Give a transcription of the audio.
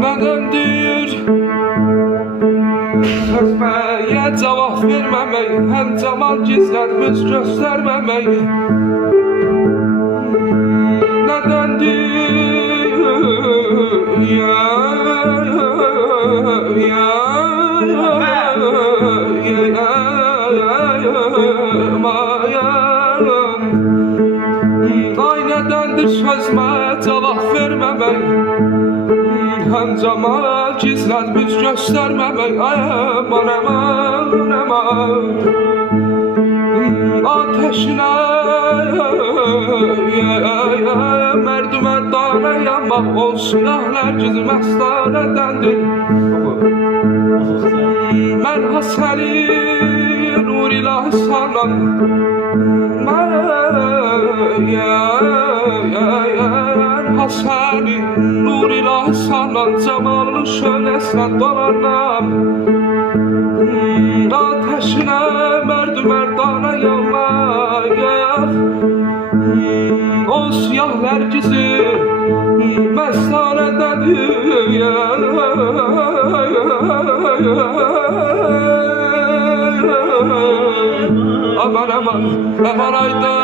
Nedendir sözməyə cavab verməmək, həm camal gizlətmiş göstərməmək. Nedendir ay nedendir sözməyə cavab verməmək, həm camal gizlətmiş göstərməmək. Ay aman aman aman ateşinə mərd mərdanə yanmaq olsun əhlər məstanədəndir. Mən Həsəni nur ilahi sanan mən Həsəni nur ilahi sanan camalını şöləsinə dolanam. Ateşinə mərd mərdanə yanmaq o siyah lərgizi məstanədədir. Aman aman aman ayda